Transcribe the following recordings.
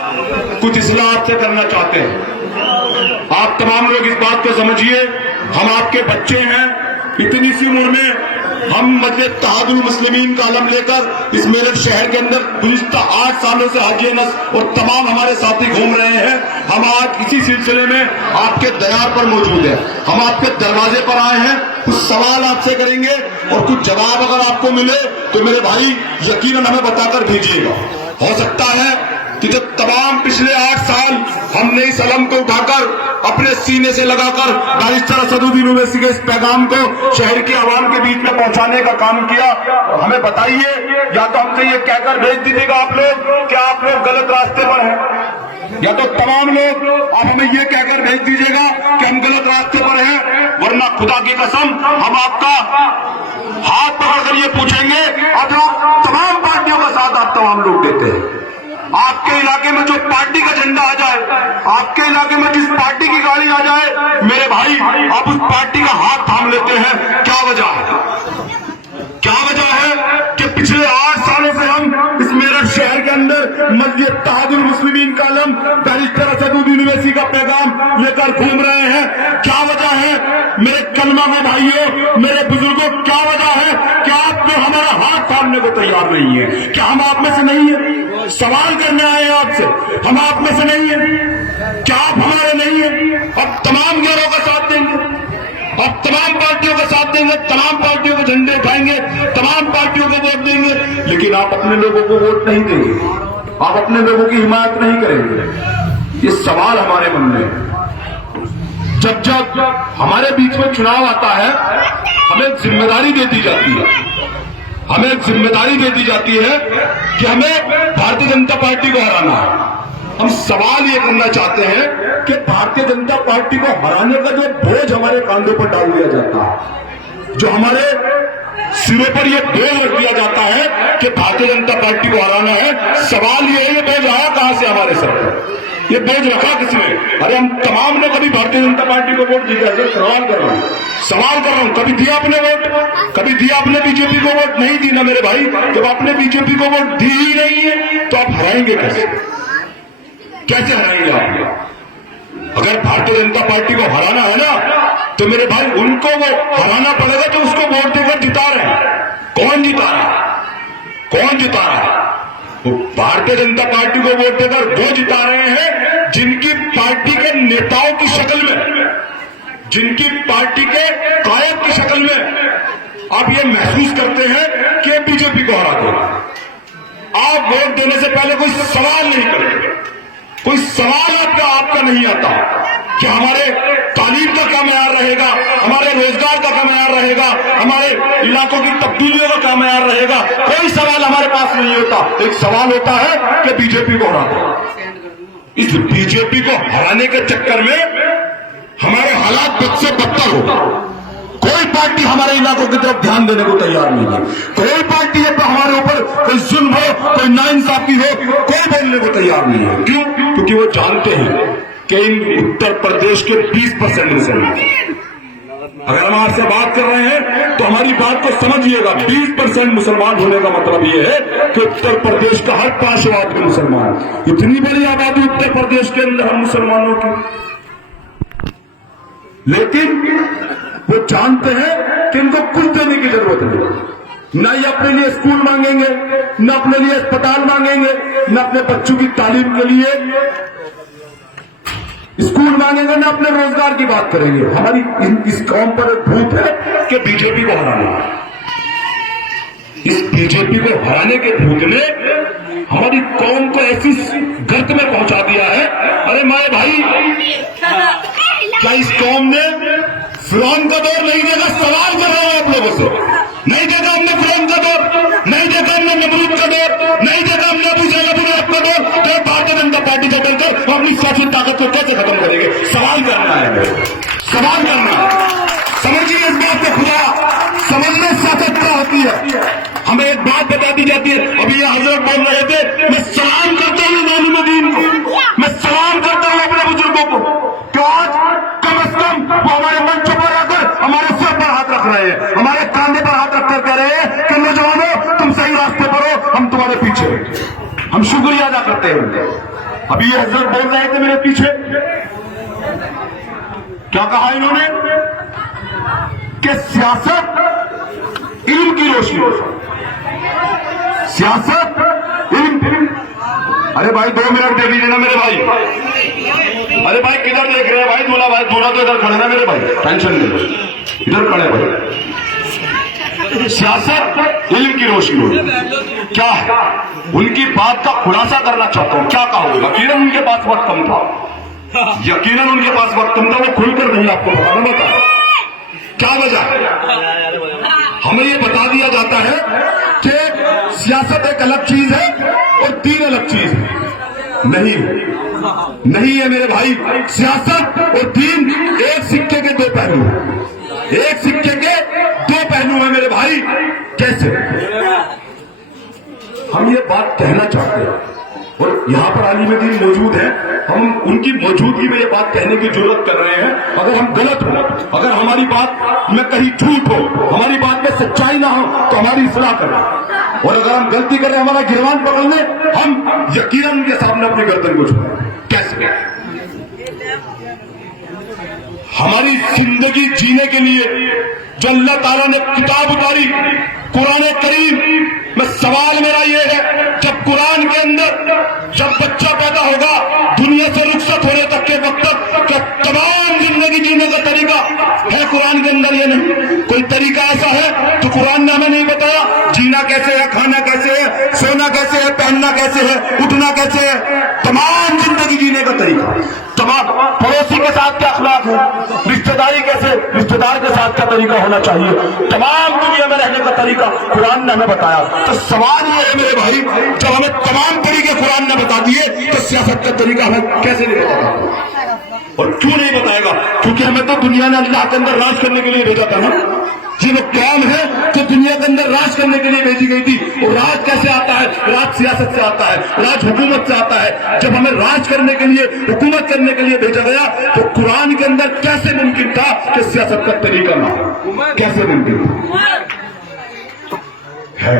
कुछ इस्लाह आपसे करना चाहते हैं। आप तमाम लोग इस बात को समझिए, हम आपके बच्चे हैं। इतनी सी उम्र में हम मजलिस इत्तेहादुल मुस्लिमीन का आलम लेकर इस मेरठ शहर के अंदर गुज़िश्ता 8 सालों से हाजी अनस और तमाम हमारे साथी घूम रहे हैं। हम आज इसी सिलसिले में आपके दयार पर मौजूद हैं। हम आपके दरवाजे पर आए हैं, कुछ सवाल आपसे करेंगे और कुछ जवाब अगर आपको मिले तो मेरे भाई यकीनन हमें बताकर भेजिएगा। हो सकता है कि जो तमाम पिछले 8 साल हमने इस अलम को उठाकर अपने सीने से लगाकर बैरिस्टर असदुद्दीन ओवैसी के इस पैगाम को शहर की आवाम के बीच में पहुंचाने का काम किया, हमें बताइए, या तो हमसे ये कहकर भेज दीजिएगा आप लोग कि आप लोग गलत रास्ते पर हैं, या तो तमाम लोग आप हमें ये कहकर भेज दीजिएगा कि हम गलत रास्ते पर हैं, वरना खुदा की कसम हम आपका हाथ पकड़कर ये पूछेंगे। अब आप तमाम पार्टियों का साथ आप तमाम लोग देते हैं। आपके इलाके में जो पार्टी का झंडा आ जाए, आपके इलाके में जिस पार्टी की गाड़ी आ जाए, मेरे भाई आप उस पार्टी का हाथ थाम लेते हैं। क्या वजह है? क्या वजह है कि पिछले 8 सालों से हम इस मेरठ शहर के अंदर मजलिस इत्तेहादुल मुस्लिमीन का आलम बैरिस्टर असदुद्दीन ओवैसी का पैगाम लेकर घूम रहे हैं? क्या वजह है मेरे कलमा में भाइयों, मेरे बुजुर्गों? क्या वजह है कि आप में हमारा हाथ थामने को तैयार नहीं है? क्या हम आप में से नहीं है? सवाल करने आए हैं आपसे, हम आप में से नहीं है? क्या आप हमारे नहीं है? अब तमाम गैरों का साथ देंगे, अब तमाम पार्टियों का साथ देंगे, तमाम पार्टियों के झंडे उठाएंगे, तमाम पार्टियों को वोट देंगे, लेकिन आप अपने लोगों को वोट नहीं देंगे, आप अपने लोगों की हिमायत नहीं करेंगे। ये सवाल हमारे मन में है। जब जब हमारे बीच में चुनाव आता है, हमें जिम्मेदारी दे दी जाती है, हमें जिम्मेदारी दे दी जाती है कि हमें भारतीय जनता पार्टी को हराना है। हम सवाल ये करना चाहते हैं कि भारतीय जनता पार्टी को हराने का जो बोझ हमारे कांधों पर डाल दिया जाता है, जो हमारे सिरों पर ये बोझ रख दिया जाता है कि भारतीय जनता पार्टी को हराना है, सवाल ये है, ये बोझ आया कहां से हमारे सर पर? ये बोझ रखा किसने? अरे हम तमाम ने कभी भारतीय जनता पार्टी को वोट दिया? सवाल कर रहा हूं, सवाल कर रहा हूं, कभी दिया आपने वोट? कभी दिया आपने बीजेपी को वोट? नहीं दी ना मेरे भाई। जब आपने बीजेपी को वोट दी ही नहीं है तो आप हराएंगे कैसे? कैसे हराएंगे आप? अगर भारतीय जनता पार्टी को हराना है ना, तो मेरे भाई उनको वो हराना पड़ेगा जो उसको वोट देकर जिता रहे हैं। कौन जिता रहा है? कौन जिता रहा है? वो भारतीय जनता पार्टी को वोट देकर वो जिता रहे हैं जिनकी पार्टी के नेताओं की शक्ल में, जिनकी पार्टी के कायद की शक्ल में आप ये महसूस करते हैं कि बीजेपी को हरा देगा। आप वोट देने से पहले कोई सवाल नहीं करेंगे, कोई सवाल आपका नहीं आता कि हमारे तालीम का क्या मयार रहेगा, हमारे रोजगार का क्या मयार रहेगा, हमारे इलाकों की तब्दीलियों का क्या मयार रहेगा। कोई सवाल हमारे पास नहीं होता। एक सवाल होता है कि बीजेपी को हरा दो। इस बीजेपी को हराने के चक्कर में हमारे हालात बद से बदतर होगा। कोई पार्टी हमारे इलाकों की तरफ ध्यान देने को तैयार नहीं है। कोई पार्टी हमारे ऊपर कोई जुल्म हो, कोई नाइंसाफी हो, कोई बोलने को तैयार नहीं है। क्यों? क्योंकि वो जानते हैं कि इन उत्तर प्रदेश के 20% मुसलमान, अगर हम आपसे बात कर रहे हैं तो हमारी बात को समझिएगा। 20% मुसलमान होने का मतलब यह है कि उत्तर प्रदेश का हर 5 आदमी मुसलमान। इतनी बड़ी आबादी उत्तर प्रदेश के अंदर हम मुसलमानों की, लेकिन वो जानते हैं कि इनको कुछ देने की जरूरत नहीं। न ये अपने लिए स्कूल मांगेंगे, न अपने लिए अस्पताल मांगेंगे, न अपने बच्चों की तालीम के लिए स्कूल मांगेंगे, न अपने रोजगार की बात करेंगे। हमारी इस कौम पर एक भूत है कि बीजेपी को हराना। इस बीजेपी को हराने के भूत ने हमारी कौम को ऐसी गर्त में पहुंचा दिया है। अरे माए भाई, क्या इस कौम ने फिरौन का दौर नहीं देखा? सवाल कर रहे हैं आप लोगों से। नहीं देखा हमने फिरौन का दौर, नहीं देखा हमने नमरूद का दौर, नहीं देखा हमने अबू जहल अबू लहब का दौर। तो भारतीय जनता पार्टी से मिलकर अपनी सियासी ताकत को कैसे खत्म करेंगे? सवाल करना है, सवाल करना है। समझिए इस बात को, खुदा समझने सियासत क्या होती है। हमें एक बात बता दी जाती है। अभी ये हजरत बोल रहे थे, मैं सलाम करता हूँ मालूम दीन को, मैं सलाम करता हूँ अपने बुजुर्गों को, तो आज कम से कम वो हमारे मंचों पर आकर हमारे सिर पर हाथ रख रहे हैं, हमारे कांधे पर हाथ रखकर कह रहे हैं कि नौजवानों तुम सही रास्ते पर हो, हम तुम्हारे पीछे। हम शुक्रिया अदा करते हैं। अभी ये हजरत बोल रहे थे मेरे पीछे, क्या कहा इन्होंने कि सियासत इल्म की रोशनी, सियासत इल्म। अरे भाई 2 मिनट दे दीजिए ना मेरे भाई। अरे भाई किधर देख रहे हैं भाई? दूल्हा भाई, दूल्हा तो इधर खड़े ना मेरे भाई, टेंशन नहीं लो, इधर खड़े भाई। सियासत इल्म की रोशनी क्या है? उनकी बात का खुलासा करना चाहता हूं, क्या कहा? यकीनन उनके पास वक्त कम था, यकीनन उनके पास वक्त कम था, वो खुलकर नहीं आपको बताना। बता क्या वजह? हमें ये बता दिया जाता है कि सियासत एक अलग चीज है और दीन अलग चीज है। नहीं है मेरे भाई, सियासत और दीन एक सिक्के के 2 पहलू, एक सिक्के के 2 पहलू है मेरे भाई। कैसे? हम ये बात कहना चाहते हैं और यहाँ पर आलिम दीन मौजूद है, हम उनकी मौजूदगी में ये बात कहने की जरूरत कर रहे हैं। अगर हम गलत हो, अगर हमारी बात में कहीं झूठ हो, हमारी बात में सच्चाई ना हो, तो हमारी इस्लाह करें। और अगर हम गलती करें, हमारा गिरबान पकड़ लें, हम यकीनन उनके सामने अपनी गर्दन को छुपाएं। कैसे? हमारी जिंदगी जीने के लिए जो अल्लाह ताला ने किताब उतारी, कुरान करीम में, सवाल मेरा ये है, जब कुरान के अंदर जब बच्चा पैदा होगा दुनिया से रुखसत होने तक के वक्त तक, क्या तमाम जिंदगी जीने का तरीका है कुरान के अंदर? ये नहीं, कोई तरीका ऐसा है तो कुरान ने हमें नहीं बताया। जीना कैसे है, खाना कैसे है, सोना कैसे है, पहनना कैसे है, उठना कैसे है, तमाम जिंदगी जीने का तरीका, तमाम पड़ोसी के साथ क्या अखलाक है, रिश्तेदारी कैसे, रिश्तेदार के साथ क्या तरीका होना चाहिए, तमाम दुनिया में रहने का तरीका कुरान ने हमें बताया। तो सवाल ये है मेरे भाई, जब हमें तमाम तरीके कुरान ने बता दिए तो सियासत का तरीका हमें कैसे नहीं बताएगा? और क्यों नहीं बताएगा? क्योंकि हमें तो दुनिया ने अल्लाह के अंदर राज करने के लिए भेजा था ना। ये वो कौम है जो दुनिया के अंदर राज करने के लिए भेजी गई थी। और राज कैसे आता है? राज सियासत से आता है, राज हुकूमत से आता है। जब हमें राज करने के लिए, हुकूमत करने के लिए भेजा गया, तो कुरान के अंदर कैसे मुमकिन था कि सियासत का तरीका ना हो? कैसे मुमकिन है?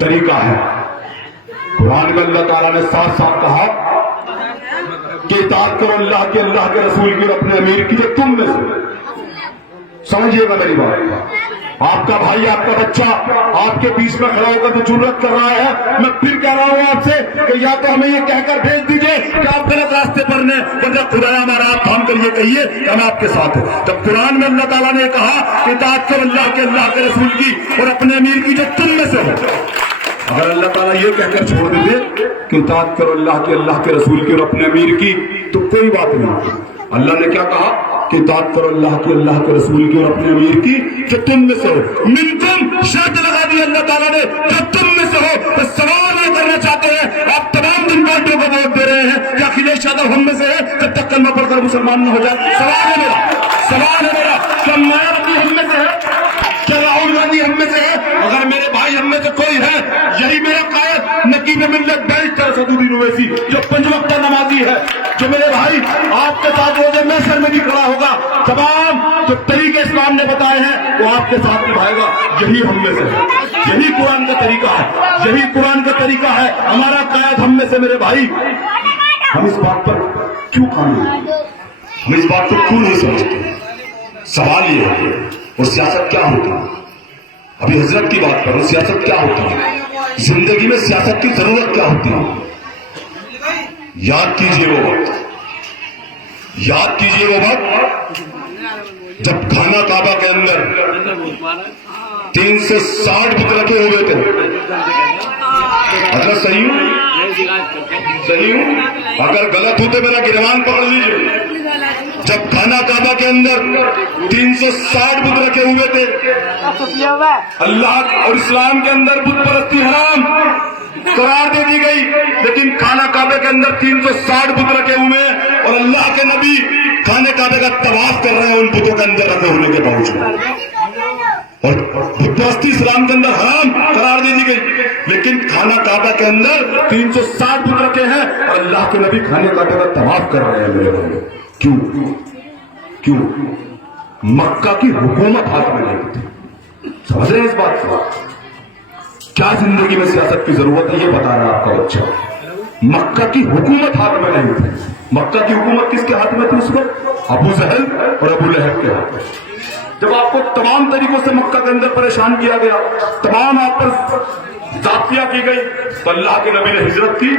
तरीका है। कुरान में अल्लाह ताला ने साफ साफ कहा कि इताअत करो अल्लाह की, अल्लाह के रसूल की और अपने अमीर की, जो तुम में से। समझिएगा मेरी बात। आपका भाई, आपका बच्चा आपके बीच में खड़ा होकर जो जुर्रत कर रहा है, मैं फिर कह रहा हूं आपसे कि या तो हमें ये कहकर भेज दीजिए कि आप गलत रास्ते पर ने, वरना खुदा हमारा आप थाम कर ये कहिए कि हम आपके साथ हैं। जब कुरान में अल्लाह ताला ने कहा कि इताअत करो अल्लाह के, अल्लाह के रसूल की और अपने अमीर की, जो तुम में से हो। अगर अल्लाह ताला ये कहकर छोड़ देते कि इताअत करो अल्लाह के, अल्लाह के रसूल की और अपने अमीर की, तो कोई बात नहीं। अल्लाह ने क्या कहा कि इताअत करो अल्लाह की, अल्लाह के रसूल की और अपने अमीर की, जो तुम में से हो। मिनकुम शर्त लगा दी अल्लाह ताला ने, जो तुम में से हो। तो सवाल ये करना चाहते हैं, आप तमाम दिन पार्टियों को वोट दे रहे हैं, क्या अखिलेश यादव हम में से है जब तक कलमा पढ़कर मुसलमान न हो जाए? सवाल है मेरा, क्या मायावती हम में से है? क्या राहुल गांधी हम में से है? अगर मेरे भाई हम में से कोई है, यही मेरा कायद नकीब मिल्लत बैरिस्टर सदुद्दीन ओवैसी, जो 5 वक्त नमाजी है, जो मेरे भाई आपके साथ रोजे महशर में भी खड़ा होगा, तमाम जो तरीके इस्लाम ने बताए हैं वो आपके साथ निभाएगा। यही हम में से है, यही कुरान का तरीका है, यही कुरान का तरीका है। हमारा कायद हम में से मेरे भाई। हम इस बात पर क्यों कामयाब, हम इस बात को क्यों नहीं समझते? सवाल ये है। और सियासत क्या होती है? अभी हजरत की बात करो, सियासत क्या होती है? जिंदगी में सियासत की जरूरत क्या होती है? याद कीजिए वो वक्त, याद कीजिए वो वक्त जब खाना काबा के अंदर 360 बुत रखे हुए थे। अगर सही हूं, सही हूं, अगर गलत हो तो मेरा गिरबान पकड़ लीजिए। जब खाना काबा के अंदर 360 बुत रखे हुए थे, अल्लाह और इस्लाम के अंदर बुत परस्ती हराम करार दे दी गई, लेकिन खाना काबे के अंदर 360 बुत रखे हुए हैं और अल्लाह के नबी खाने काबे का तवाफ कर रहे हैं उन बुतों के अंदर रखे होने के बावजूद। और बुत परस्ती इस्लाम के अंदर हराम करार दे दी गई, लेकिन खाना काबा के अंदर 360 बुत रखे हैं और अल्लाह के नबी खाने काबे का तवाफ कर रहे हैं मेरे भाई। क्यों? क्यों? मक्का की हुकूमत हाथ में नहीं थी। समझ रहे हैं इस बात को? क्या जिंदगी में सियासत की जरूरत है? ये बता रहा है आपका बच्चा। मक्का की हुकूमत हाथ में नहीं थी। मक्का की हुकूमत किसके हाथ में थी उस वक्त? अबू जहल और अबू लहब के हाथ में। जब आपको तमाम तरीकों से मक्का के अंदर परेशान किया गया, तमाम आप पर जातियां की गई, तो अल्लाह के नबी ने हिजरत की,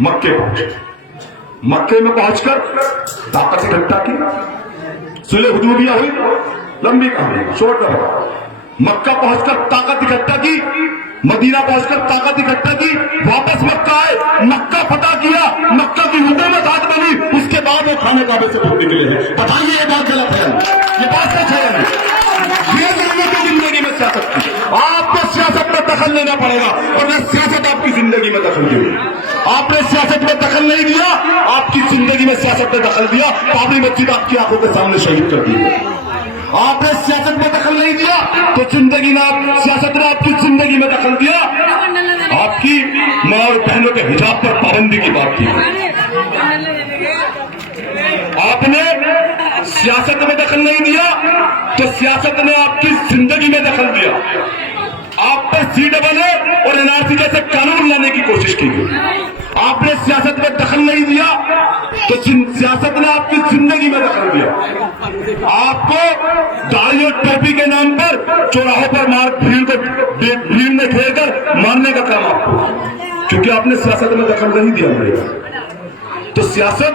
मक्के पहुंचे। मक्के में पहुंचकर ताकत इकट्ठा की, सुलह हुदूबिया हुई, लंबी कहानी शॉर्ट रहा। मक्का पहुंचकर ताकत इकट्ठा की, मदीना पहुंचकर ताकत इकट्ठा की, वापस मक्का आए, मक्का फतह किया, मक्का की हुकूमत हाथ बनी, उसके बाद वो खाने काबे से दूर निकले हैं। बताइए ये बात गलत है, ये बात सच है? ये जरूरत जिंदगी में सियासत की, आपको सियासत में दखल लेना पड़ेगा, और न सियासत आपकी जिंदगी में दखल दी। आपने सियासत में दखल नहीं दिया, आपकी जिंदगी में सियासत में दखल दिया, बाबरी मस्जिद आपकी आंखों के सामने शहीद कर दी। आपने सियासत में दखल नहीं दिया तो जिंदगी में सियासत ने आपकी जिंदगी में दखल दिया। आपकी मां और बहनों के हिजाब पर पाबंदी की बात की। आपने सियासत में दखल नहीं दिया तो सियासत ने आपकी जिंदगी में दखल दिया। आप पर CAA और NRC जैसे कानून लाने की कोशिश की गई। आपने सियासत में दखल नहीं दिया तो सियासत ने आपकी जिंदगी में दखल दिया। आपको दाढ़ी और टोपी के नाम पर चौराहों पर मार भीड़ में घेरकर मारने का काम आपको, क्योंकि आपने सियासत में दखल नहीं दिया मेरे। तो सियासत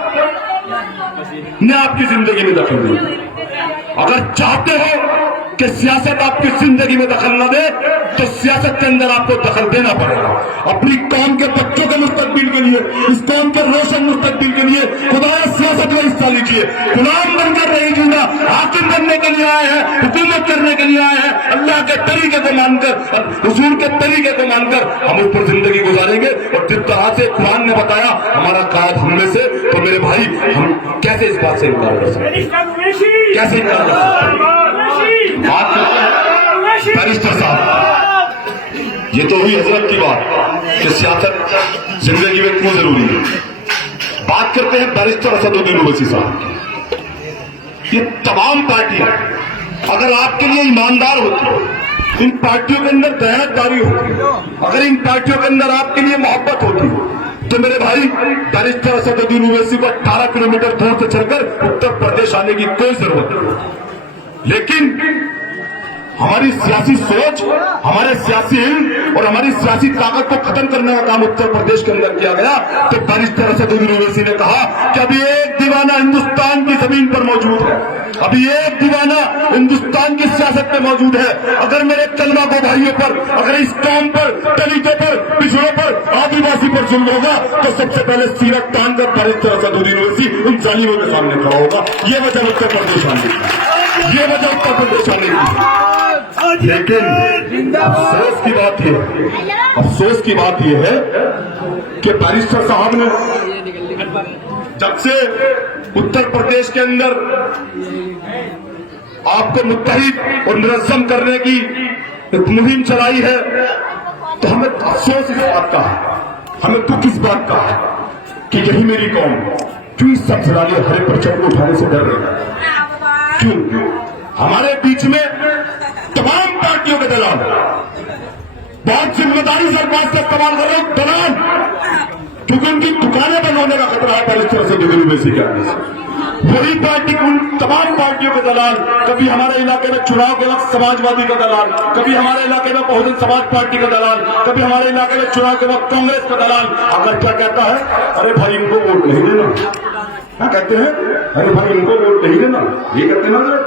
ने आपकी जिंदगी में दखल दी। अगर चाहते हो कि सियासत आपकी जिंदगी में दखल न दे तो सियासत के अंदर आपको दखल देना पड़ेगा। अपनी कौम के बच्चों के मुस्तकबिल के लिए, इस कौम के रोशन मुस्तकबिल के लिए खुदाया सियासत में हिस्सा लीजिए। गुलाम बनकर नहीं जीना, हाकिम बनने के लिए आए हैं, हुकूमत करने के लिए आए हैं। अल्लाह के तरीके को मानकर, हुजूर के तरीके को मानकर हम उस पर जिंदगी गुजारेंगे। और जिस तरह से कुरान ने बताया हमारा कायद हमने से, तो मेरे भाई हम कैसे इस बात से इनकार कर सकते, कैसे इनकार कर सकते? बात करते हैं बैरिस्टर साहब, ये तो हुई हजरत की बात कि सियासत जिंदगी में क्यों जरूरी है। बात करते हैं बैरिस्टर असदुद्दीन ओवैसी साहब। ये तमाम पार्टियां अगर आपके लिए ईमानदार होती, इन पार्टियों के अंदर दयानतदारी होती, अगर इन पार्टियों के अंदर आपके लिए मोहब्बत होती, तो मेरे भाई बैरिस्टर असदुद्दीन ओवैसी को 18 किलोमीटर दूर से चलकर उत्तर प्रदेश आने की कोई जरूरत नहीं। लेकिन हमारी सियासी सोच, हमारे सियासी इल्म और हमारी सियासी ताकत को खत्म करने का काम उत्तर प्रदेश के अंदर किया गया। तो बैरिस्टर असदुद्दीन ओवैसी ने कहा कि अभी एक दीवाना हिंदुस्तान की जमीन पर मौजूद है, अभी एक दीवाना हिंदुस्तान की सियासत में मौजूद है। अगर मेरे कलमा को भाइयों पर, अगर इस कौम पर, दलितों पर, पिछड़ों पर, आदिवासी पर जुल्म होगा तो सबसे पहले सीरत तान कर बैरिस्टर असदुद्दीन ओवैसी उन जालिमों के सामने खड़ा होगा। ये वजह उत्तर प्रदेश आने की, ये वजह उत्तर प्रदेश आने की। लेकिन अफसोस की बात यह, अफसोस की बात यह है कि बैरिस्टर साहब ने जब से उत्तर प्रदेश के अंदर आपको मुत्तहिद और मुनज़्ज़म करने की एक मुहिम चलाई है, तो हमें अफसोस इस बात का है, हमें दुख इस बात का है कि यही मेरी कौम क्यों इस सबसे हरे परचम को उठाने से डर रही है। क्यों हमारे बीच में तमाम पार्टियों के दलाल, बहुत जिम्मेदारी से बात का इस्तेमाल कर रहे हैं दलाल, क्योंकि उनकी दुकानें बंद होने का खतरा है बैरिस्टर असदुद्दीन ओवैसी के आने से। वही पार्टी, उन तमाम पार्टियों के दलाल, कभी हमारे इलाके में चुनाव के वक्त समाजवादी का दलाल, कभी हमारे इलाके में बहुजन समाज पार्टी का दलाल, कभी हमारे इलाके में चुनाव के वक्त कांग्रेस का दलाल आकर क्या कहता है, अरे भाई इनको वोट नहीं देना। क्या कहते हैं? अरे भाई इनको वोट नहीं देना, ये कहते हैं ना,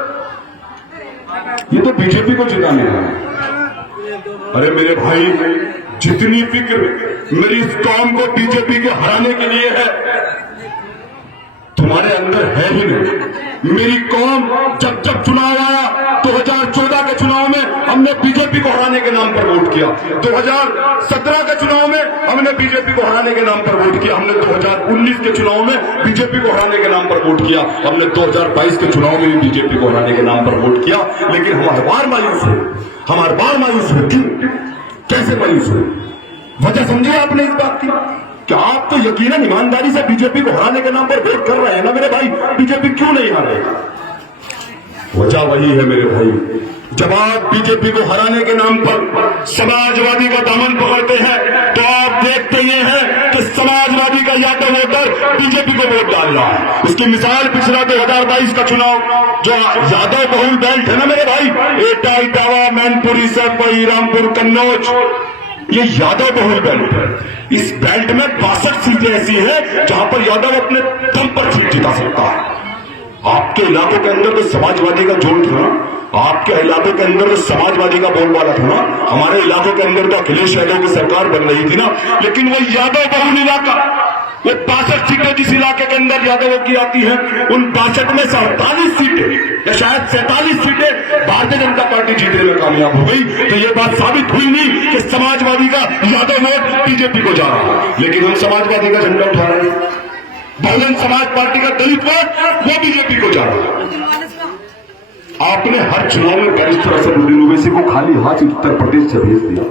ये तो बीजेपी को जिताने का है। अरे मेरे भाई, जितनी फिक्र मेरी इस कौम को बीजेपी को हराने के लिए है तुम्हारे अंदर है ही नहीं। मेरी कौम जब जब चुनाव आया 2014 के चुनाव में हमने बीजेपी को हराने के नाम पर वोट किया, 2017 के चुनाव में हमने बीजेपी को हराने के नाम पर वोट किया, हमने 2019 के चुनाव में बीजेपी को हराने के नाम पर वोट किया, हमने 2022 के चुनाव में भी बीजेपी को हराने के नाम पर वोट किया। लेकिन हम हर बार मायूस हुए, हम हर बार मायूस हुए। क्यों, कैसे मायूस हुए? वजह समझिए आपने इस बात की। क्या आप तो यकीनन ईमानदारी से बीजेपी को हराने के नाम पर वोट कर रहे हैं ना मेरे भाई? बीजेपी क्यों नहीं हारेगा? वजह वही है मेरे भाई, जब आप बीजेपी को हराने के नाम पर समाजवादी का दामन पकड़ते हैं तो आप देखते ये हैं कि समाजवादी का यादव वोटर बीजेपी को वोट डाल रहा है। उसकी मिसाल पिछला 2022 का चुनाव, जो यादव बहुल बेल्ट है ना मेरे भाई, एटा, इटावा, मैनपुरी, सरपई, रामपुर, कन्नौज, ये यादव बहुल बेल्ट है। इस बेल्ट में 62 सीटें ऐसी है जहां पर यादव अपने दम पर सीट जिता सकता है। आपके इलाकों के अंदर तो समाजवादी का जोड़ था, आपके इलाकों के अंदर तो समाजवादी का बोलबाला था ना। हमारे इलाकों के अंदर तो अखिलेश यादव की सरकार बन रही थी ना, लेकिन वो यादव बहुल इलाका, वो 62 सीटें जिस इलाके के अंदर यादवों की आती हैं, उन 62 में 48 सीटें या शायद 47 सीटें भारतीय जनता पार्टी जीतने में कामयाब हो गई। तो ये बात साबित हुई नहीं कि समाजवादी का यादव वोट बीजेपी को जा रहा है, लेकिन हम समाजवादी का झंडा उठा रहे हैं। बहुजन समाज पार्टी का दलित वोट वो बीजेपी को जा रहा है। आपने हर चुनाव में बैरिस्टर असदुद्दीन ओवैसी को खाली हाथ उत्तर प्रदेश से भेज दिया।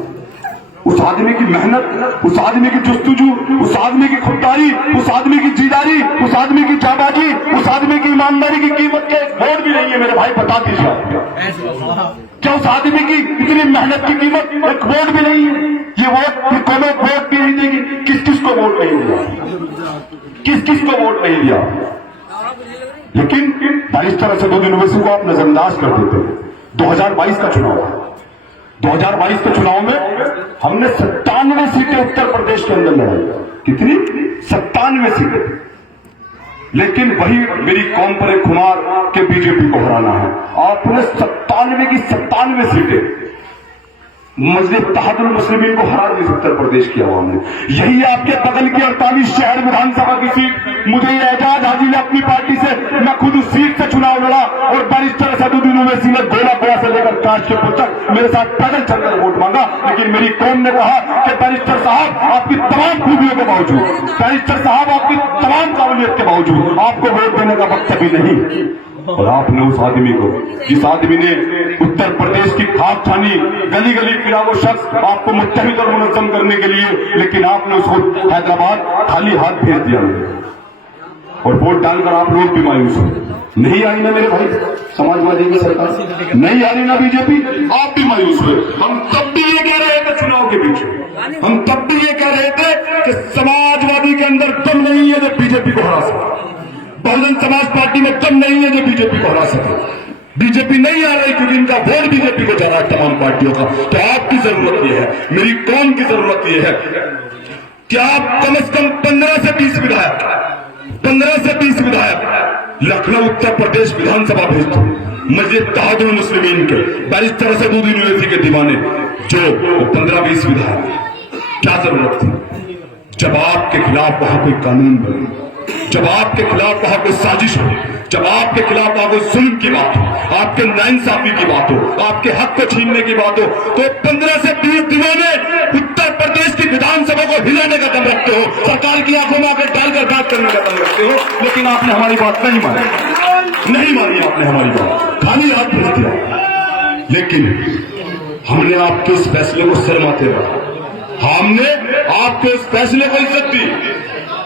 उस आदमी की मेहनत, उस आदमी की जुस्तुजू, उस आदमी की खुददारी, उस आदमी की जीदारी, उस आदमी की जाबाजी, उस आदमी की ईमानदारी की कीमत के वोट भी नहीं है मेरे भाई, बता दीजिए। क्या उस आदमी की इतनी मेहनत की कीमत एक वोट भी नहीं है? ये वोट कौन वोट भी नहीं देगी? किस किस को वोट नहीं दिया, किस किस को वोट नहीं दिया? लेकिन बैरिस्टर असदुद्दीन ओवैसी को आप नजरअंदाज कर देते हैं। 2022 का चुनाव है, 2022 के चुनाव में हमने 97 सीटें उत्तर प्रदेश के अंदर लड़ाई। कितनी? 97 सीटें। लेकिन वही मेरी कौम पर एक खुमार के बीजेपी को हराना है। आपने 97 की 97 सीटें मस्जिद तहदुल मुस्लिमीन को हरा दी उत्तर प्रदेश की आवाम ने। यही आपके बगल की 48 शहर विधानसभा की सीट, मुझे एजाज हाजी ने अपनी पार्टी से, मैं खुद उस सीट से चुनाव लड़ा और बैरिस्टर असदुद्दीन ओवैसी ने गोलापुरा से लेकर काशीपुर तक मेरे साथ पैदल चलकर वोट मांगा। लेकिन मेरी कौम ने कहा कि बैरिस्टर साहब आपकी तमाम खूबियों के बावजूद, बैरिस्टर साहब आपकी तमाम काबिलियत के बावजूद आपको वोट देने का वक्त भी नहीं। और आपने उस आदमी को, जिस आदमी ने उत्तर प्रदेश की खाक छानी, गली गली फिरा वो शख्स आपको मुत्तहिद और मुनज़्ज़म करने के लिए, लेकिन आपने उसको हैदराबाद खाली हाथ भेज दिया और वोट डालकर आप लोग भी मायूस हो। नहीं आई ना मेरे भाई समाजवादी की सरकार, नहीं आ रही ना बीजेपी, आप भी मायूस हुए। हम तब भी ये कह रहे थे चुनाव के बीच, हम तब भी ये कह रहे थे कि समाजवादी के अंदर दम नहीं है जो बीजेपी को हरा सके, बहुजन समाज पार्टी में दम नहीं है जो बीजेपी को हरा सके। बीजेपी नहीं आ रही क्योंकि इनका वोट बीजेपी को जा रहा है तमाम पार्टियों का। तो आपकी जरूरत यह है, मेरी कौम की जरूरत यह है कि आप कम से कम 15 से 20 विधायक, 15 से 20 विधायक लखनऊ उत्तर प्रदेश विधानसभा भेज दो। मस्जिद तहदुल मुस्लिमीन के बैरिस्टर असदुद्दीन ओवैसी के दीवाने जो 15-20 विधायक, क्या जरूरत थी? जब आपके खिलाफ वहां कोई कानून बने, जब आपके खिलाफ वहां कोई साजिश हो, जब आपके खिलाफ वहां कोई जुल्म की बात हो, आपके नाइंसाफी की बात हो, आपके हक को छीनने की बात हो, तो 15 से 20 दिनों में उत्तर प्रदेश की विधानसभा को हिलाने का दम रखते हो, सरकार की आंखों में आकर डालकर बात करने का दम रखते हो। लेकिन आपने हमारी बात नहीं मानी, नहीं मानी आपने हमारी बात, खाली हाथ भेज दिया। लेकिन हमने आपके इस फैसले को शर्माते रखा, हमने आपके इस फैसले को इज्जत दी।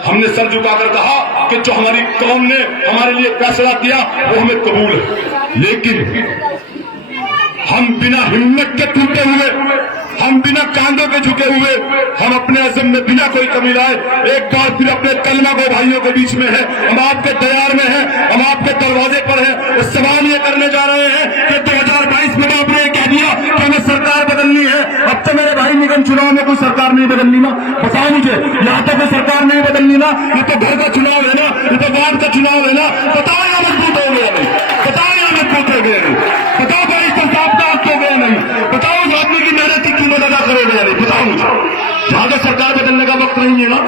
हमने सर झुकाकर कहा कि जो हमारी कौम ने हमारे लिए फैसला किया वो हमें कबूल है। लेकिन हम बिना हिम्मत के टूटे हुए, हम बिना कांधों के झुके हुए, हम अपने अज़म में बिना कोई कमी लाए एक बार फिर अपने कलमा को भाइयों के बीच में है, हम आपके तैयार में हैं, हम आपके दरवाजे पर हैं। सवाल ये करने जा रहे हैं कि 2022 में आपने ये कह दिया कि हमें सरकार बदलनी है। अब तो मेरे भाई निगम चुनाव में कोई सरकार नहीं बदलनी ना, बताओ मुझे, यहाँ तो कोई सरकार नहीं बदलनी ना, ये तो घर का चुनाव है ना, ये तो वार्ड का चुनाव है ना, बताओ यहाँ मजबूत हो गया नहीं, बताओ यहाँ मजबूत हो गया नहीं, बताओ बैरिस्टर साहब का हो गया नहीं, बताओ उस आदमी की मेहनत की कीमत अदा करोगे या नहीं, बताओ मुझे। जहां तो सरकार बदलने का वक्त नहीं है ना,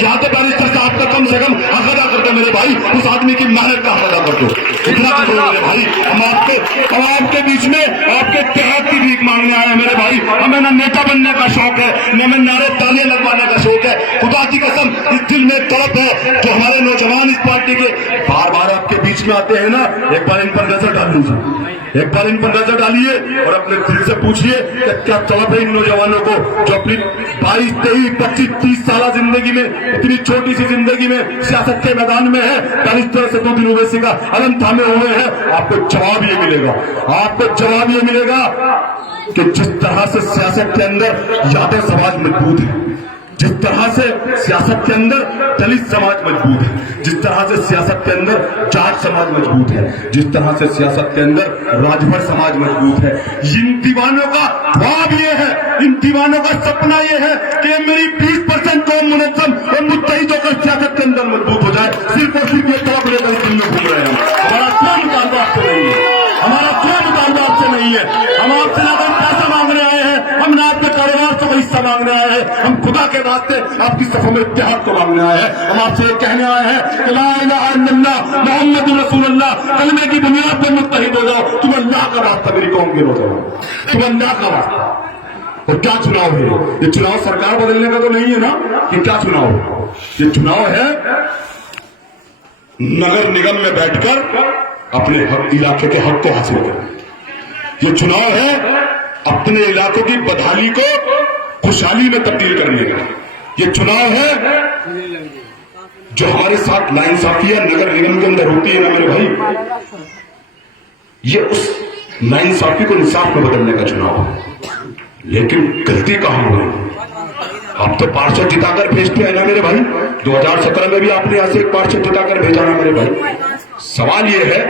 जहां तो बैरिस्टर साहब का कम से कम हक अदा कर दो मेरे भाई, उस आदमी की मेहनत का हक अदा कर दो, इतना कर दो मेरे भाई। हम आपके बीच में आपके त्याग की भीख मांगने आए हैं मेरे भाई। हमें ना नेता बनने का शौक है, न हमें नारे तालियां लगवाने का शौक है। खुदा की कसम इस दिल में तड़प है जो हमारे नौजवान इस पार्टी के बार बार आपके बीच बीच में आते हैं ना, एक बार इन पर नजर डाल लीजिए, एक बार इन पर नजर डालिए और अपने दिल से पूछिए कि क्या तलब है इन नौजवानों को जो अपनी 22, 23, 25, 30 साल जिंदगी में, इतनी छोटी सी जिंदगी में सियासत के मैदान में है, इस तरह से 2 दिन ओवैसी का अलम थामे हुए हैं। आपको जवाब ये मिलेगा, आपको जवाब ये मिलेगा कि जिस तरह से सियासत के अंदर यादव समाज मजबूत है, जिस तरह से सियासत के अंदर दलित समाज मजबूत है, जिस तरह से सियासत के अंदर जाट समाज मजबूत है, जिस तरह से सियासत के अंदर राजभर समाज मजबूत है, इन दीवानों का ख्वाब ये है, इन दीवानों का सपना ये है कि मेरी 20% कौम मुनज़्ज़म और मुत्तहिद होकर सियासत के अंदर मजबूत हो जाए। सिर्फ और सिर्फ ये तलब लेकर इस दिन में घूम रहे हैं। हमारा कोई मुतालबा आपसे नहीं है, हमारा कोई मुतालबा आपसे नहीं है। हम आपसे ना कोई पैसा मांगने आए हैं, हम ना आपके कारोबार से कोई हिस्सा मांगने आए हैं, हम खुदा के वास्ते आपकी सफों में इत्तेहाद को मांगने आए हैं। हम आपसे ये कहने आए हैं कि ला इलाहा इल्लल्लाह मुहम्मदुर रसूलुल्लाह कलमे की बुनियाद पर मुत्तहिद हो जाओ। तुम अल्लाह का वास्ता मेरी कौम के हो जाओ, तुम अल्लाह का वास्ता। और क्या चुनाव है ये? चुनाव सरकार बदलने का तो नहीं है ना, कि क्या चुनाव है? ये चुनाव है नगर निगम में बैठकर अपने हक इलाके के हक को हासिल करना। ये चुनाव है अपने इलाकों की बदहाली को खुशहाली में तब्दील करने का। ये चुनाव है जो हमारे साथ नाइंसाफियां नगर निगम के अंदर होती है ना मेरे भाई, ये उस नाइंसाफी को इंसाफ में बदलने का चुनाव है। लेकिन गलती कहां हुई? आप तो पार्षद जिताकर भेजते हैं ना मेरे भाई, 2017 में भी आपने यहां से एक पार्षद जिताकर भेजा ना मेरे भाई। सवाल यह है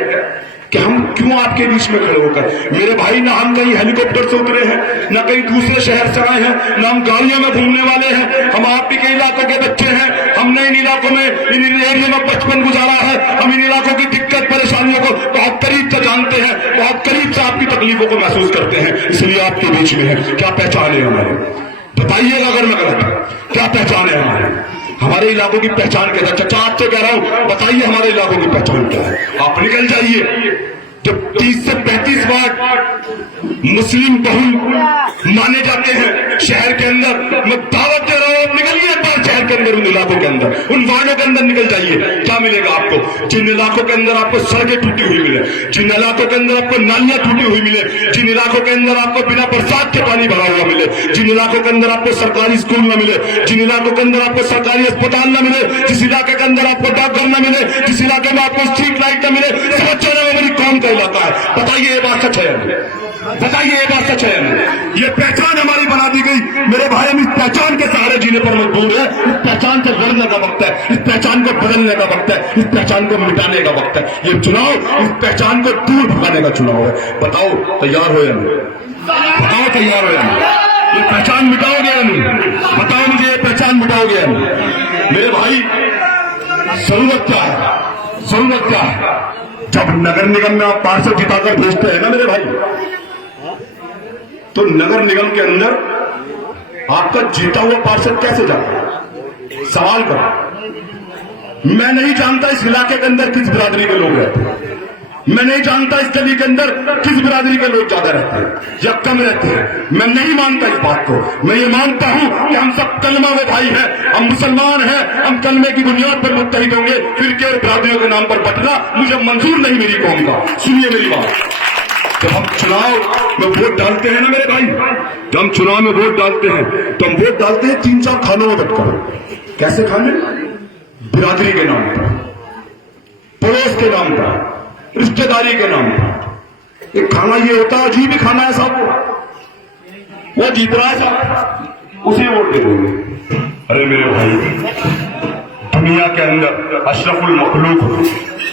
कि हम क्यों आपके बीच में खड़े होकर, मेरे भाई, ना हम कहीं हेलीकॉप्टर से उतरे हैं, ना कहीं दूसरे शहर से आए हैं, ना हम गाड़ियों में घूमने वाले हैं। हम आप ही के इलाकों के बच्चे हैं। हमने इन इलाकों में, इन एरिया में बचपन गुजारा है। हम इन इलाकों की दिक्कत परेशानियों को बहुत करीब से जानते हैं, बहुत करीब से आपकी तकलीफों को महसूस करते हैं। इसलिए आपके बीच में है। क्या पहचान है हमारी? बताइएगा अगर मैं गलत, क्या पहचान है हमारी? हमारे इलाकों की पहचान क्या है? चाचा आपसे कह रहा हूं, बताइए हमारे इलाकों की पहचान क्या है? आप निकल जाइए। जब 30 से 35 वार्ड मुस्लिम बहुल माने जाते हैं शहर के अंदर, मैं दावत दे रहा हूं, आप निकलिए एक बार शहर के अंदर, उन इलाकों के अंदर, उन वार्डों के अंदर निकल जाइए। क्या मिलेगा आपको? जिन इलाकों के अंदर आपको सड़कें टूटी हुई मिले, जिन इलाकों के अंदर आपको नालियां टूटी हुई मिले, जिन इलाकों के अंदर आपको बिना बरसात के पानी भरा हुआ मिले, जिन इलाकों के अंदर आपको सरकारी स्कूल न मिले, जिन इलाकों के अंदर आपको सरकारी अस्पताल न मिले, जिस इलाके के अंदर आपको डाकघर न मिले, जिस इलाके में आपको स्ट्रीट लाइट न मिले, समझ रहे हो मेरी कौम का इलाका है। बताइए ये बात सच है? बताइए ये बात सच है? ये पहचान हमारी बना दी गई मेरे भाई। हम इस पहचान के सहारे जीने पर मजबूर है। इस पहचान से लड़ने का वक्त है, इस पहचान को बदलने का वक्त है, इस पहचान को मिटाने का वक्त है। ये चुनाव इस पहचान को दूर भगाने का चुनाव है। बताओ तैयार हो या नहीं? बताओ तैयार हो या नहीं? ये पहचान मिटाओगे या नहीं? बताओ मुझे, ये पहचान मिटाओगे या नहीं? मेरे भाई, जरूरत क्या है? जरूरत क्या है? जब नगर निगम में आप पार्षद जिताकर भेजते हैं ना मेरे भाई, तो नगर निगम के अंदर आपका जीता हुआ पार्षद कैसे जाता है? सवाल करो। मैं नहीं जानता इस इलाके के अंदर किस बिरादरी के लोग रहते हैं, मैं नहीं जानता इस गली के अंदर किस बिरादरी के लोग ज्यादा रहते हैं या कम रहते हैं। मैं नहीं मानता इस बात को। मैं ये मानता हूं कि हम सब कलमा में भाई हैं, हम मुसलमान हैं, हम कलमे की बुनियाद पर मुत्तहिद होंगे। फिरके और बिरादरियों के नाम पर बटना मुझे मंजूर नहीं मेरी कौम का। सुनिए मेरी बात। जब हम चुनाव में वोट डालते हैं ना मेरे भाई, जब हम चुनाव में वोट डालते हैं तो हम वोट डालते हैं 3-4 खानों में बैठकर। कैसे खाने? बिरादरी के नाम पर, पड़ोस के नाम पर, रिश्तेदारी के नाम पर। एक खाना ये होता है, अजीब ही खाना है साहब, वो जीत रहा है साहब, उसे वोट दे देंगे। अरे मेरे भाई, दुनिया के अंदर अशरफुल मखलूक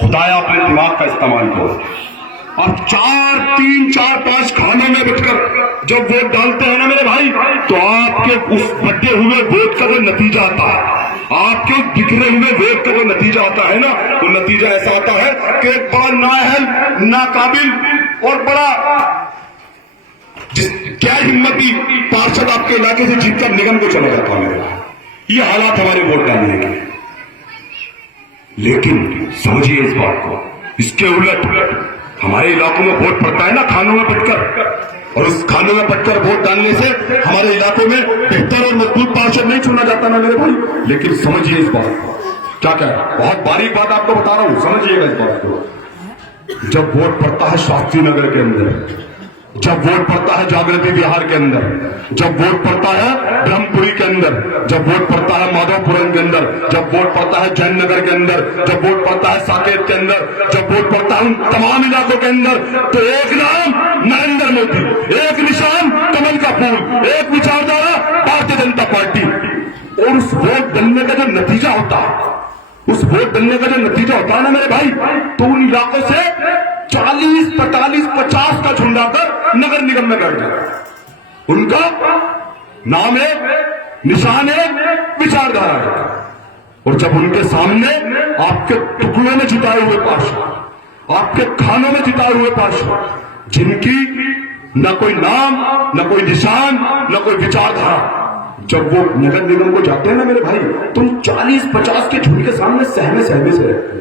खुदाया अपने दिमाग का इस्तेमाल करो। आप 3-4-5 खानों में बैठकर जब वोट डालते हैं ना मेरे भाई, तो आपके उस बटे हुए वोट का जो नतीजा आता है, आपके उस बिखरे हुए वोट का जो नतीजा आता है ना, वो नतीजा ऐसा आता है कि एक बड़ा नाअहल, नाकाबिल और बड़ा क्या हिम्मती पार्षद आपके इलाके से जीतकर निगम को चला जाता है। ये हालात हमारे वोट डालने के। लेकिन समझिए इस बात को, इसके उलट हमारे इलाकों में वोट पड़ता है ना खानों में बैठकर, और उस खानों में बैठकर वोट डालने से हमारे इलाकों में बेहतर और मजबूत पार्षद नहीं चुना जाता ना मेरे भाई। लेकिन समझिए इस बात को, क्या क्या है, बहुत बारीक बात आपको बता रहा हूं, समझिएगा इस बात को। जब वोट पड़ता है शास्त्री नगर के अंदर, जब वोट पड़ता है जागृति बिहार के अंदर, जब वोट पड़ता है ब्रह्मपुरी के अंदर, जब वोट पड़ता है माधवपुरम के अंदर, जब वोट पड़ता है जैन नगर के अंदर, जब वोट पड़ता है साकेत के अंदर, जब वोट पड़ता है उन तमाम इलाकों के अंदर, तो एक नाम नरेंद्र मोदी, एक निशान कमल का फूल, एक विचारधारा भारतीय जनता पार्टी। और उस वोट डलने का जो नतीजा होता है, उस वोट डलने का जो नतीजा होता है ना मेरे भाई, तो उन इलाकों से 40, 45, 50 का झुंडा कर नगर निगम में बैठ जाए। उनका नाम है, निशान है, विचारधारा है। और जब उनके सामने आपके टुकड़ों में जिताए हुए पार्षद, आपके खानों में जिताए हुए पार्षद, जिनकी न कोई नाम, न कोई निशान, न कोई विचारधारा, जब वो नगर निगम को जाते हैं ना मेरे भाई, तुम 40-50 के झुंड के सामने सहमे सहमे से रहते।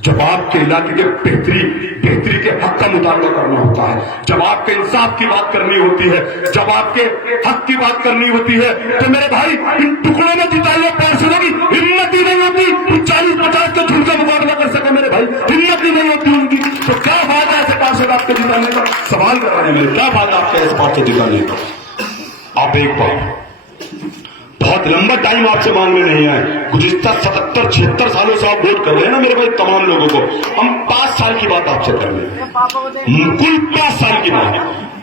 जब आपके इलाके के बेहतरी के हक का मुतालबा करना होता है, जब आपके इंसाफ की बात करनी होती है, जब आपके हक की बात करनी होती है, तो मेरे भाई इन टुकड़ों में जिताए हुए पार्षदों की हिम्मत ही नहीं होती 40-50 के झुंड का मुकाबला कर सके मेरे भाई, हिम्मत ही नहीं होती उनकी। तो क्या फायदा ऐसे पार्षद आपके जिताने का? सवाल कर रहे हैं मेरे, क्या फायदा आपका ऐसे पार्षद जिताने का? आप एक बार बहुत लंबा टाइम आपसे मांगने नहीं आए, गुज़िश्ता 77-76 सालों से आप वोट कर रहे हैं ना मेरे भाई तमाम लोगों को। हम 5 साल की बात आपसे कर रहे हैं, कुल 5 साल की बात।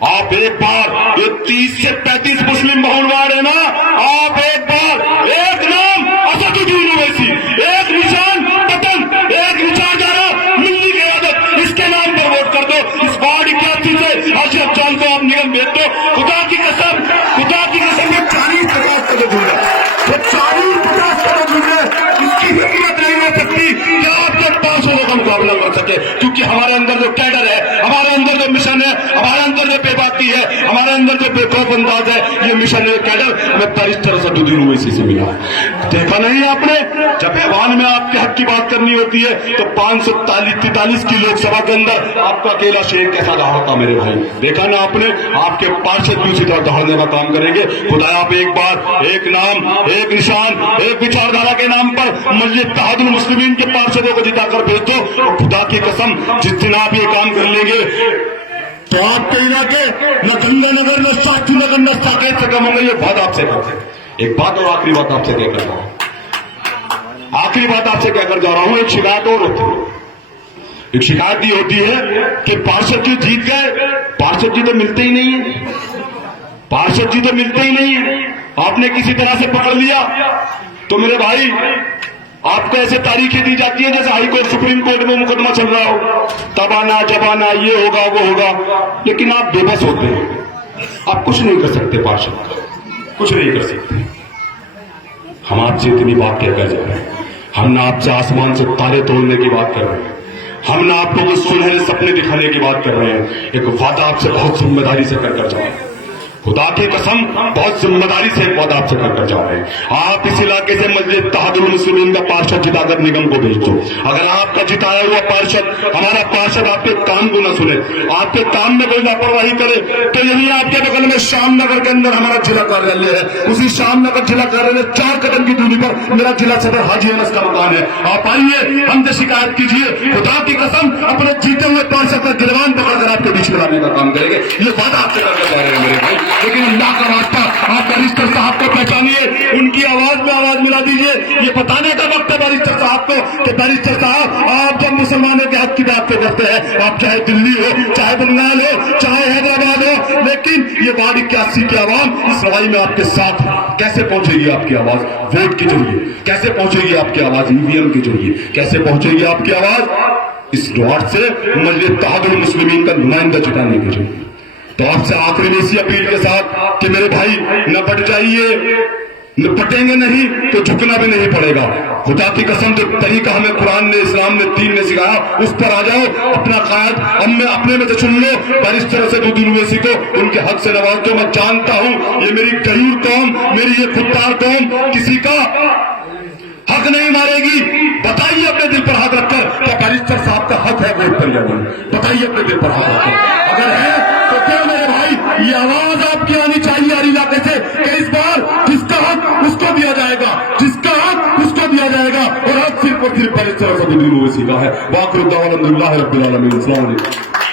आप एक बार ये 30 से 35 मुस्लिम बहुलवाड़ है ना, आप एक बार एक नाम असदुद्दीन ओवैसी, एक निशान पतन, एक विचारधारा मिल्ली क़यादत, इसके नाम पर वोट कर दो। इस वार्ड 81 से अशरफ जान को आप निगम भेज दो। खुदा की कसम ये 40-50 करोड़ दूर है, ये 40-50 करोड़ दूर है। इसकी हिम्मत नहीं हो सकती कि आपके 500 का मुकाबला कर सके, क्योंकि हमारे अंदर जो कैडर है, हमारे अंदर जो मिशन है, हमारे अंदर जो बेबाकी है, हमारे अंदर जो बेखौफ अंदाज है, ये मिशन है, कैडर हमें बैरिस्टर असदुद्दीन ओवैसी से मिला। देखा नहीं आपने, जब ऐवान में आपके हक की बात करनी होती है तो 543 की लोकसभा के अंदर आपका अकेला शेर कैसा दहाड़ता मेरे भाई, देखा ना आपने। आपके पार्षद भी उसी तरह दहाड़ने का काम करेंगे। खुदा आप एक बार एक नाम, एक निशान, एक विचारधारा के नाम पर मस्जिद इत्तेहादुल मुस्लिमीन के पार्षदों को जिताकर भेज दो। और खुदा की कसम जिस दिन आप ये काम कर लेंगे तो आपके इलाके न गंगानगर, न साक्षी नगर, न साकेत से कम होंगे। ये बात आपसे करते। एक बात और आखिरी बात आपसे कहकर जा रहा हूं, आखिरी बात आपसे कहकर जा रहा हूं। एक शिकायत और होती है, एक शिकायत भी होती है कि पार्षद जी जीत गए, पार्षद जी तो मिलते ही नहीं है, पार्षद जी तो मिलते ही नहीं है। आपने किसी तरह से पकड़ लिया तो मेरे भाई आपको ऐसे तारीखें दी जाती है जैसे हाई कोर्ट, सुप्रीम कोर्ट में मुकदमा चल रहा हो, तब आना जब आना, ये होगा वो होगा, लेकिन आप बेबस होते हैं, आप कुछ नहीं कर सकते, पार्षद का कुछ नहीं कर सकते। हम आपसे इतनी बात कहकर जा रहे हैं, हम ना आपसे आसमान से तारे तोड़ने की बात कर रहे हैं, हम ना आपको कुछ सुनहरे सपने दिखाने की बात कर रहे हैं। एक वादा आपसे बहुत जिम्मेदारी से कर जा रहे हैं, खुदा की कसम बहुत जिम्मेदारी से एक वादा आपसे कर जा रहे हैं। आप इस इलाके से मस्जिद इत्तेहादुल मुस्लिमीन का पार्षद जिताकर निगम को भेज दो। अगर आपका जिताया हुआ पार्षद, हमारा पार्षद आपके काम को न सुने, आपके काम में कोई लापरवाही करे, तो यही आपके बगल में श्यामनगर के अंदर हमारा जिला कार्यालय है। उसी श्यामनगर जिला कार्यालय 4 कदम की दूरी पर मेरा जिला सदर हाजी अनस का मकान है। आप आइए, हमसे शिकायत कीजिए। खुदा की कसम अपने जीते हुए पार्षद का गिरवान पकड़कर आपके बीच में लाने का काम करेंगे। ये वादा आपसे करके जा रहे हैं मेरे भाई। लेकिन अल्लाह का वास्ता आप बैरिस्टर साहब को पहचानिए, उनकी आवाज में आवाज मिला दीजिए। ये बताने का वक्त है बैरिस्टर साहब को कि बैरिस्टर साहब आप जब मुसलमानों के हक की बात करते हैं, आप चाहे दिल्ली हो, चाहे बंगाल हो, चाहे हैदराबाद हो, लेकिन ये वार्ड 81 की आवाम इस लड़ाई में आपके साथ है। कैसे पहुंचेगी आपकी आवाज? वोट के जरिए। कैसे पहुंचेगी आपकी आवाज? ईवीएम के जरिए। कैसे पहुंचेगी आपकी आवाज? इस वार्ड से मस्जिद इत्तेहादुल मुस्लिमीन का नुमाइंदा जिताने के जरिए। तो आपसे आखिरी में इसी अपील के साथ कि मेरे भाई न बट जाइए, निपटेंगे नहीं तो झुकना भी नहीं पड़ेगा। खुदा की कसम जो तरीका हमें कुरान ने, इस्लाम ने, दीन ने सिखाया, उस पर आ जाओ। अपना कायद अपने में से चुन लो। बैरिस्टर असदुद्दीन ओवैसी को उनके हक से नवाज दो। मैं जानता हूं ये मेरी गरीब कौम, मेरी ये खुददार कौम किसी का हक नहीं मारेगी। बताइए अपने दिल पर हाथ रखकर क्या बैरिस्टर साहब का हक है वोट पर या नहीं? बताइए अपने दिल पर हाथ रखकर, अगर है तो क्या मेरे भाई ये आवाज आपकी आनी चाहिए हर इलाके से कि इस बार जिसका हक उसको दिया जाएगा, जिसका हक उसको दिया जाएगा। और सिर्फ और सिर्फ बैरिस्टर असदुद्दीन ओवैसी का है। वाक़िर दावाना अल्हम्दुलिल्लाह रब्बिल आलमीन। अस्सलाम वालेकुम।